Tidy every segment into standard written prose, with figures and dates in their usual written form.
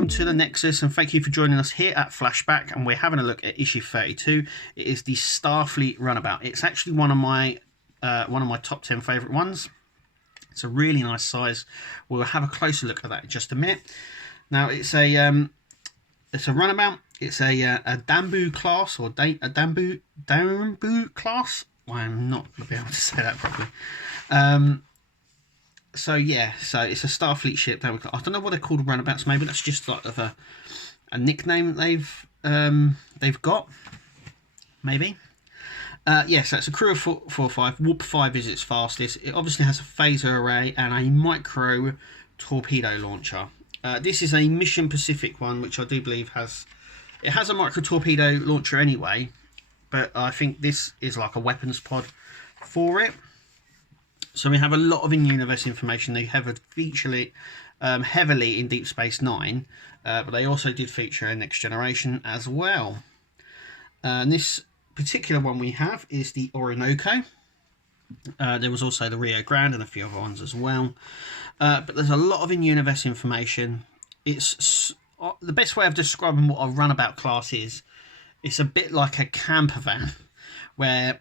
welcome to the Nexus, and thank you for joining us here at Flashback. And we're having a look at issue 32. It is the Starfleet Runabout. It's actually one of my top 10 favourite ones. It's a really nice size. We'll have a closer look at that in just a minute. Now it's a runabout. It's a Dambu class, or a Dambu class. I'm not going to be able to say that properly. So it's a Starfleet ship. I don't know what they're called, runabouts. Maybe that's just like a nickname that they've got. Maybe. So it's a crew of 4 or 5. Warp 5 is its fastest. It obviously has a phaser array and a micro torpedo launcher. This is a Mission Pacific one, which I do believe has a micro torpedo launcher anyway, but I think this is like a weapons pod for it. So we have a lot of in-universe information. They have featured heavily in Deep Space Nine, but they also did feature in Next Generation as well. And this particular one we have is the Orinoco. There was also the Rio Grande and a few other ones as well. But there's a lot of in-universe information. It's the best way of describing what a runabout class is. It's a bit like a camper van, where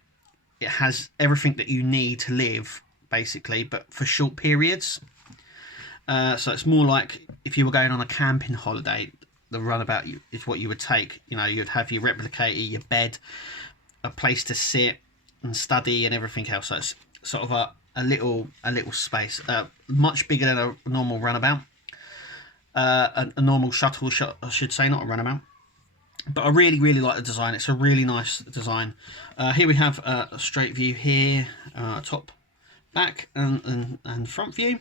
it has everything that you need to live, basically, but for short periods. So it's more like if you were going on a camping holiday, the runabout is what you would take. You know, you'd have your replicator, your bed, a place to sit and study, and everything else. So it's sort of a little space, much bigger than a normal runabout, a normal shuttle, I should say, not a runabout. But I really like the design. It's a really nice design. Here we have a straight view here, top, back and front view.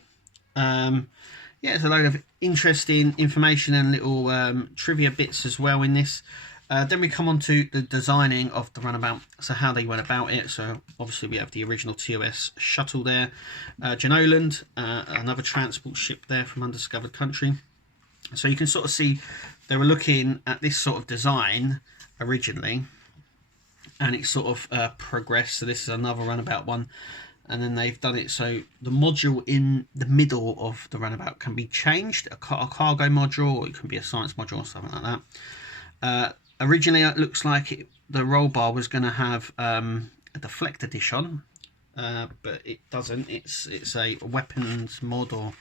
There's a load of interesting information and little trivia bits as well in this. Then we come on to the designing of the runabout, so how they went about it. So obviously we have the original TOS shuttle there, Janoland, another transport ship there from Undiscovered Country. So you can sort of see they were looking at this sort of design originally, and it sort of progressed. So this is another runabout one. And then they've done it so the module in the middle of the runabout can be changed, a cargo module, or it can be a science module or something like that. Originally, it looks like the roll bar was going to have a deflector dish on, but it doesn't. It's a weapons mod or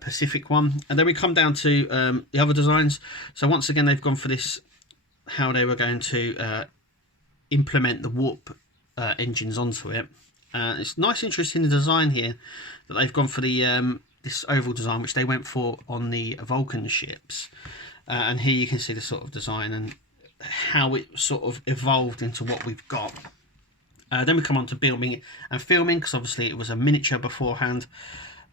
Pacific one. And then we come down to the other designs. So once again, they've gone for this, how they were going to implement the warp engines onto it. It's nice, interesting design here that they've gone for the this oval design, which they went for on the Vulcan ships. And here you can see the sort of design and how it sort of evolved into what we've got. Then we come on to building and filming, because obviously it was a miniature beforehand.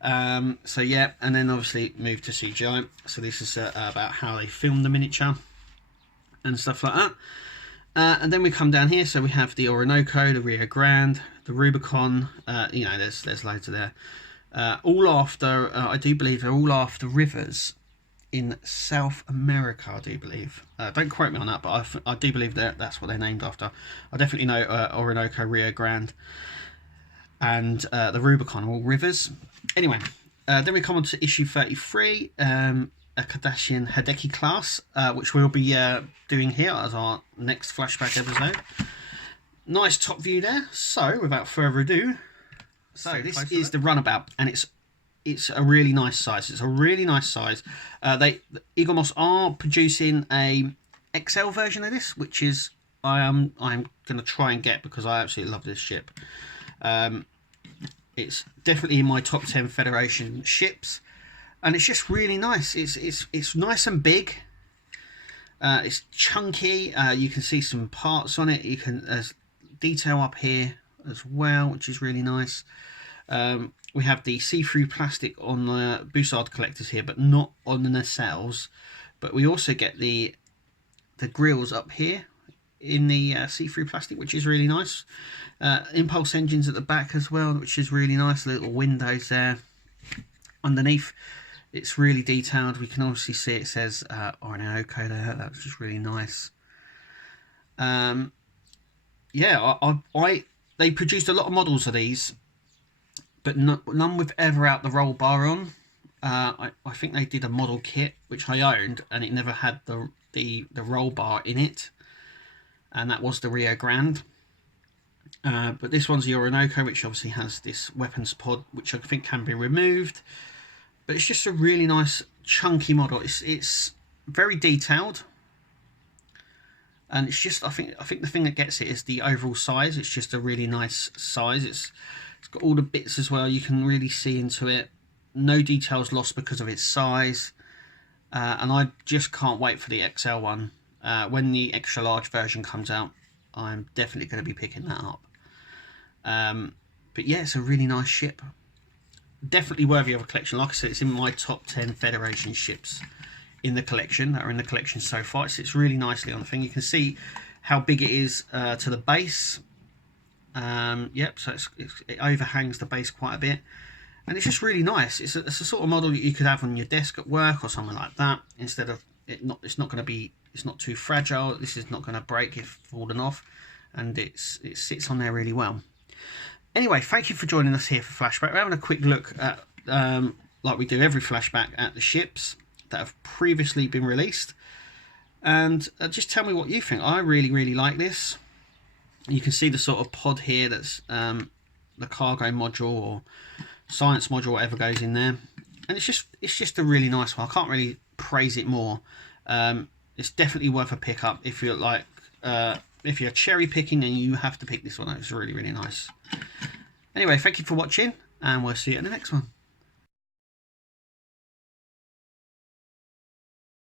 And then obviously moved to CGI. So this is about how they filmed the miniature and stuff like that. And then we come down here, so we have the Orinoco, the Rio Grande, the Rubicon. There's loads of there. All after, I do believe they're all after rivers in South America, I do believe. Don't quote me on that, but I do believe that's what they're named after. I definitely know Orinoco, Rio Grande, and the Rubicon are all rivers. Anyway, then we come on to issue 33, a Cardassian Hideki class, which we'll be doing here as our next Flashback episode. Nice top view there. So, without further ado, this is the runabout, and it's a really nice size. It's a really nice size. Eagle Moss are producing a XL version of this, which is I'm going to try and get, because I absolutely love this ship. It's definitely in my top 10 Federation ships, and it's just really nice. It's nice and big. It's chunky. You can see some parts on it. There's detail up here as well, which is really nice. We have the see-through plastic on the Bussard collectors here, but not on the nacelles. But we also get the grills up here in the see-through plastic, which is really nice. Impulse engines at the back as well, which is really nice. Little windows there. Underneath, it's really detailed. We can obviously see it says Orinoco there. That's just really nice. They produced a lot of models of these, but none with ever out the roll bar on. I think they did a model kit which I owned, and it never had the roll bar in it, and that was the Rio Grande. But this one's the Orinoco, which obviously has this weapons pod, which I think can be removed. But it's just a really nice chunky model. It's very detailed, and it's just I think the thing that gets it is the overall size. It's just a really nice size. It's got all the bits as well. You can really see into it. No details lost because of its size, and I just can't wait for the XL one. When the extra large version comes out, I'm definitely going to be picking that up. But yeah, it's a really nice ship. Definitely worthy of a collection. Like I said, it's in my top 10 Federation ships in the collection that are in the collection so far. It sits really nicely on the thing. You can see how big it is to the base. Yep, so it overhangs the base quite a bit, and it's just really nice. It's a sort of model that you could have on your desk at work or something like that. Instead of it's not going to be, it's not too fragile. This is not going to break if fallen off, and it sits on there really well. Anyway, thank you for joining us here for Flashback. We're having a quick look at, like we do every Flashback, at the ships that have previously been released. And just tell me what you think. I really like this. You can see the sort of pod here that's the cargo module or science module, whatever goes in there. And it's just a really nice one. I can't really praise it more. It's definitely worth a pick up if you're like... if you're cherry picking, then you have to pick this one out. It's really nice. Anyway, thank you for watching, and we'll see you in the next one.